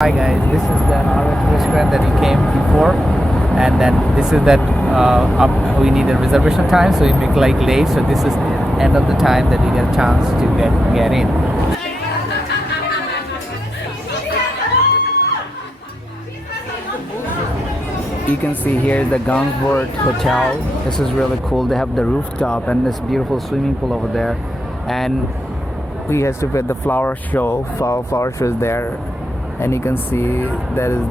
Hi guys, this is the RH restaurant that we came before, and then this is that we need a reservation time, so we make like late. So this is end of the time that we get a chance to get in. You can see here is the Gunsford Hotel. This is really cool. They have the rooftop and this beautiful swimming pool over there, and we has to put the flower show. Flower show is there. And you can see there is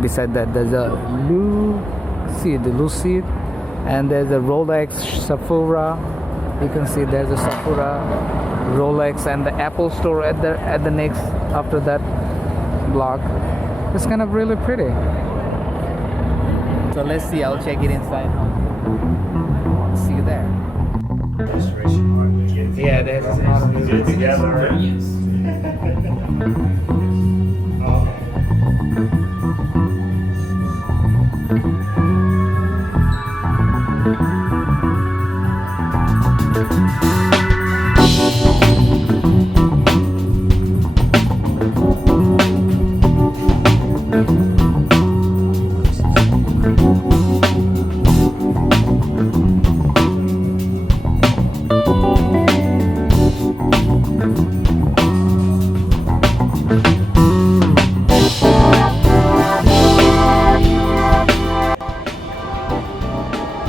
beside that there's a Lucid, and there's a Rolex, Sephora. You can see there's a Sephora, Rolex, and the Apple store at the next after that block. It's kind of really pretty. So let's see. I'll check it inside. See you there. Yeah, there's a together.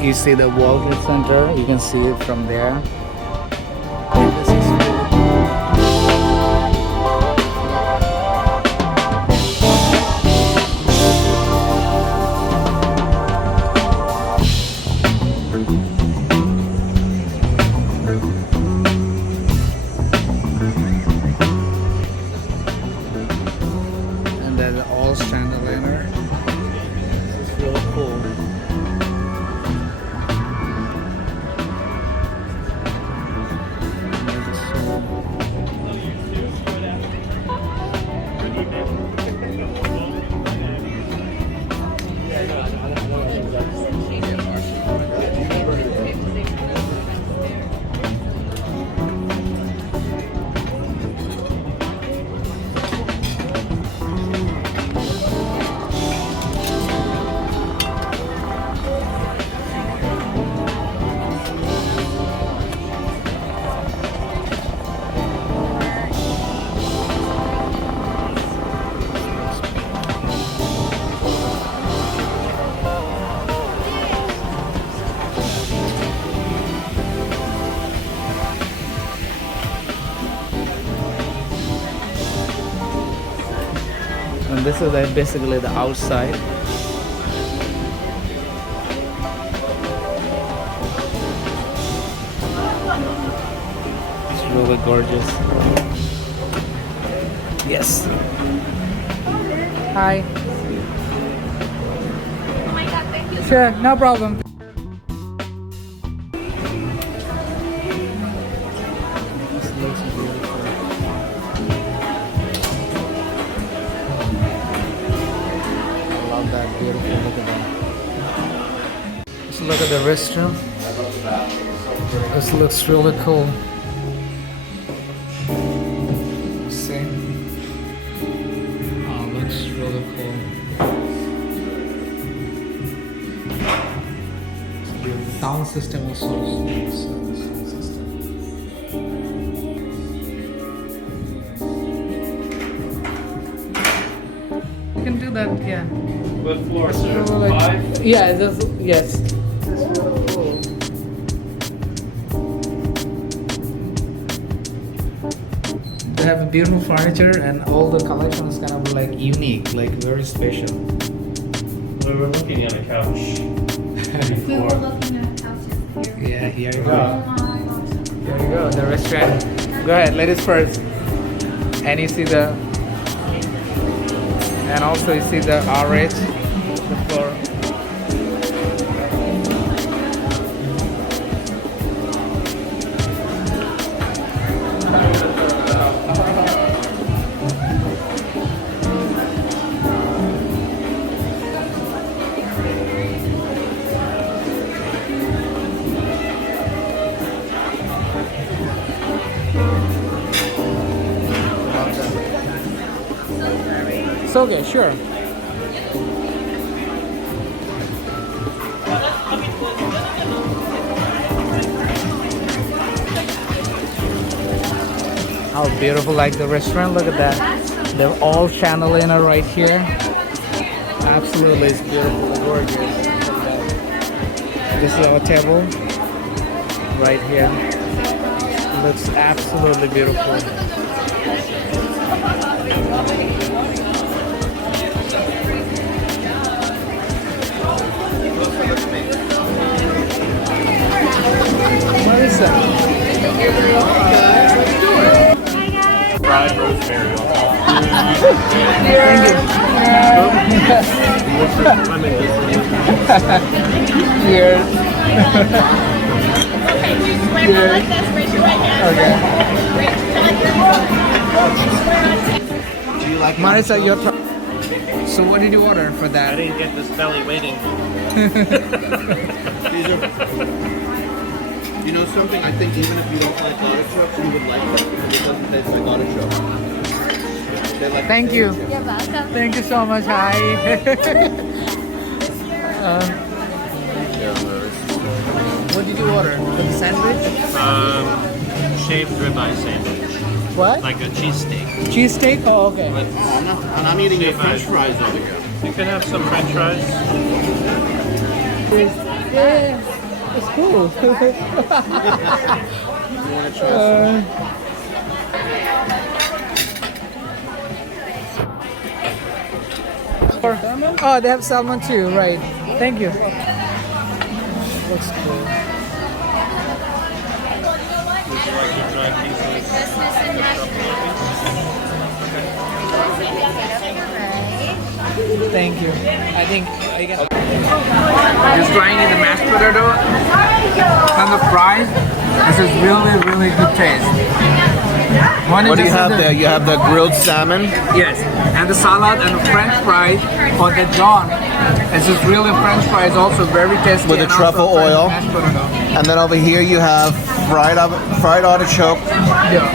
You see the World Trade Center, you can see it from there. And there's all chandelier. It's really cool. And this is basically the outside. It's really gorgeous. Yes. Hi. Oh my god, thank you. Sure, no problem. That beautiful, look at that. Let's look at the restroom. This looks really cool. See? Oh, looks really cool. The sound system also. Sound system. You can do that, yeah. What floor, It's sir? really like, 5? yeah, yes. It's really cool. They have beautiful furniture and all the collection is kind of like unique, like very special. We were looking at a couch We were before. looking at couches here. Yeah, here you Oh go. my gosh. Here you go, the restaurant. Go ahead, ladies first. And you see and also you see the RH, the floor. It's okay, sure. How beautiful, like the restaurant, look at that. They're all chandelier right here. Absolutely, it's beautiful, gorgeous. Look at that. This is our table right here. Looks absolutely beautiful. What is that? Fried rosemary on top. Thank you. Cheers. Okay. Do you like Marisa, your turn. So what did you order for I that? didn't get this belly waiting. These are, you know something? I think even if you don't like artichoke, you would like it because it doesn't taste like artichoke. They like Thank you. You're welcome. Thank you so much. Hi. What did you order? For the sandwich? Shaved ribeye sandwich. What? Like a cheesesteak. Cheesesteak? Oh, okay. But I'm eating your Shaved French ice. fries over here. you can have some french fries. Yeah, it's cool. You want to try some? Oh, they have salmon too, right? Thank you. Looks cool. Would you like to try pieces? Thank you. I think I got. Just trying the mashed potato and the fries. This is really good taste. What do you have there? You have the grilled salmon. Yes, and the salad and the French fries for the John. This is really French fries, also very tasty. With the and also truffle French oil. mashed potato. And then over here you have fried artichoke Yeah.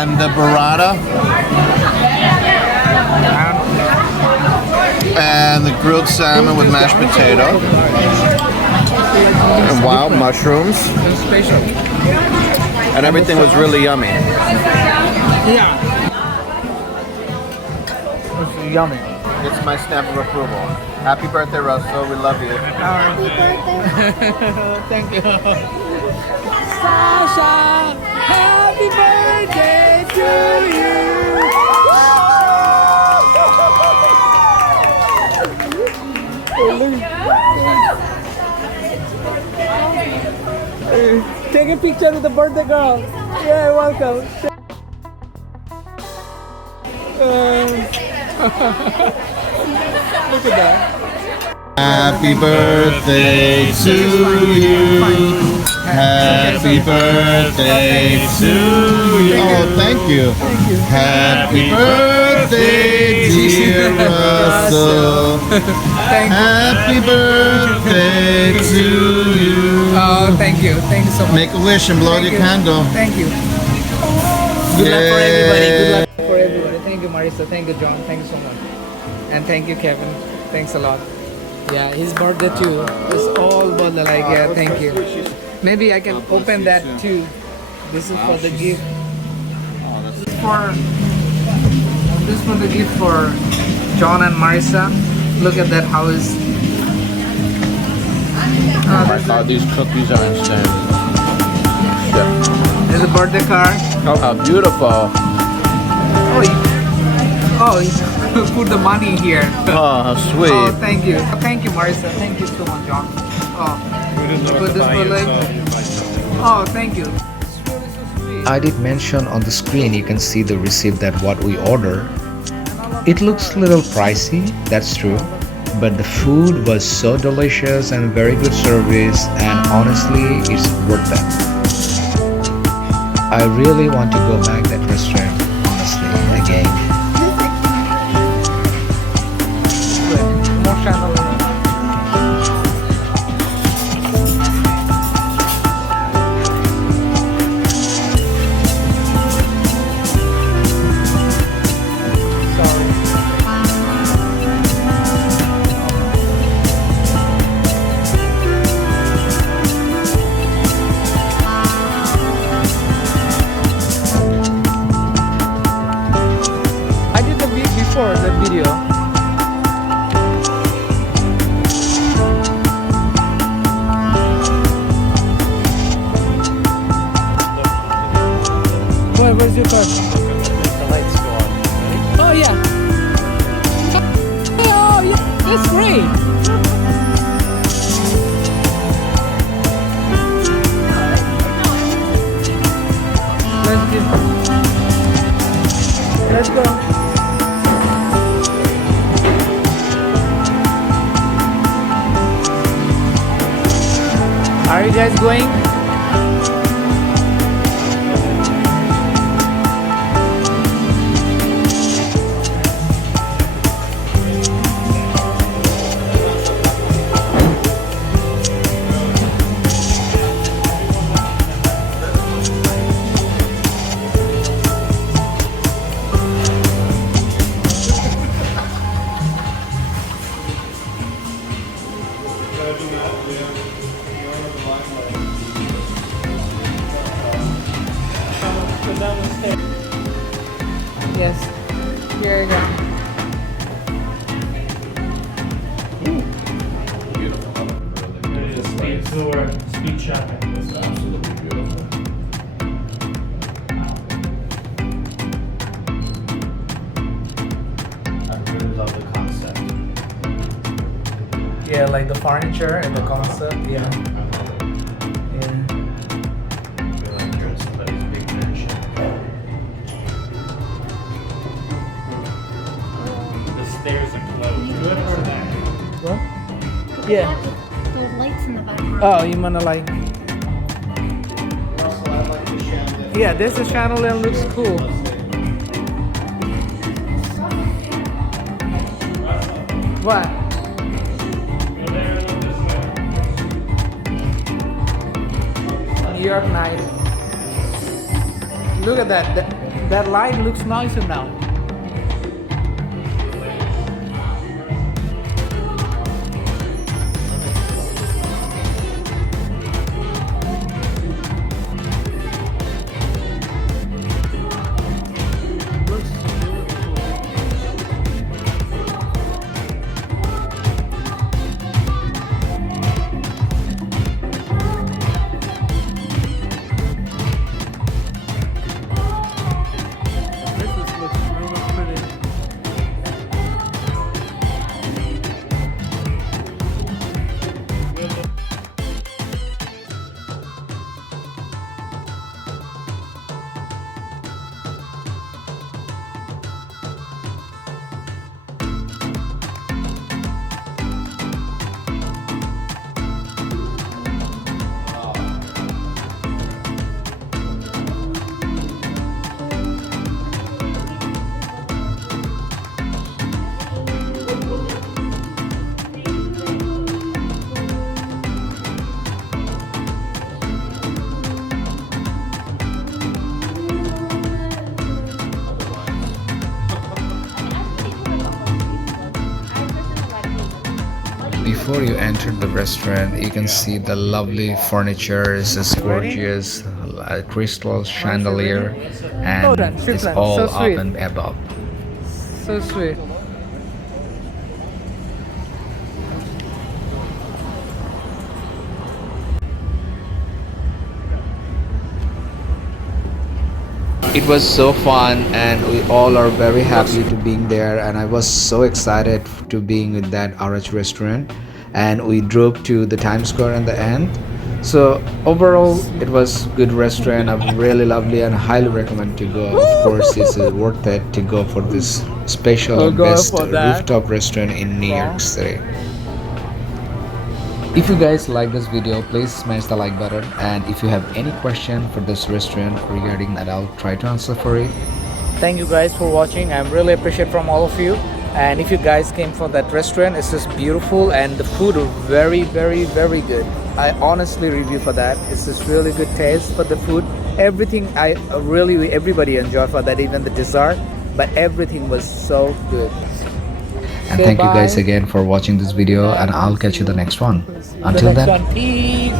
and the burrata and the grilled salmon with mashed potato and wild mushrooms. It's special. And everything was really yummy. Yeah. It's yummy. It's my stamp of approval. Happy birthday, Russell. We love you. Thank you. Sasha, happy birthday to you. Take a picture with the birthday girl. Yeah, welcome. Look at that. Happy birthday to you. Happy birthday to you. Oh, thank you. Happy birthday, dear Russell. Thank you. Happy birthday to you. Oh, thank you. Thank you so much. Make a wish and blow Thank your you. candle. Thank you. Good luck for everybody. Good Yay. luck for everybody. Thank you, Marisa. Thank you, John. Thank you so much. And thank you, Kevin. Thanks a lot. Yeah, his birthday too. It's all about the like. Yeah, thank you. Maybe I can open that too. This is for the gift. This is for the gift for John and Marisa. Look at that house. Oh my God, these cookies are insane. There's a birthday card. Oh, how beautiful. Oh, you put the money here. Oh, how sweet. Oh, thank you. Thank you, Marisa. Thank you so much, John. Oh, put this for like. Oh, thank you. It's really so sweet. I did mention on the screen you can see the receipt that what we order. It looks a little pricey, that's true, but the food was so delicious and very good service, and honestly it's worth it. I really want to go back that restaurant, honestly, again. More channel. Sorry. the video. Where's your car? The lights go on. Oh yeah. Oh yeah, that's great. Let's go. Are you guys going? Yes. Here you go. Speed tour, speed shopping. It's absolutely beautiful. I really love the concept. Yeah, like the furniture and the concept. Yeah. Yeah. I feel like you're in somebody's big mansion. The stairs are closed. Good or bad? What? Yeah. Those lights in the background. Oh, you wanna like? Yeah, this is chandelier looks cool. What? New York night. Look at that. That light looks nicer now. Before you enter the restaurant, you can see the lovely furniture. It's gorgeous, crystal chandelier, Hold and on, it's Switzerland, all so up sweet. and above. So sweet. It was so fun, and we all are very happy to being there, and I was so excited to being with that RH restaurant, and we drove to the Times Square in the end. So overall it was good restaurant, really lovely, and highly recommend to go. Of course, it's worth it to go for this special We'll and go best for that. rooftop restaurant in New York City. If you guys like this video, please smash the like button, and if you have any question for this restaurant regarding that, I'll try to answer for it. Thank you guys for watching. I really appreciate from all of you. And if you guys came from that restaurant, it's just beautiful, and the food is very, very, very good. I honestly review for that. It's just really good taste for the food. Everything everybody enjoyed for that, even the dessert. But everything was so good. And Say thank you guys bye. again for watching this video, and I'll catch you the next one. The Until next then. one, peace.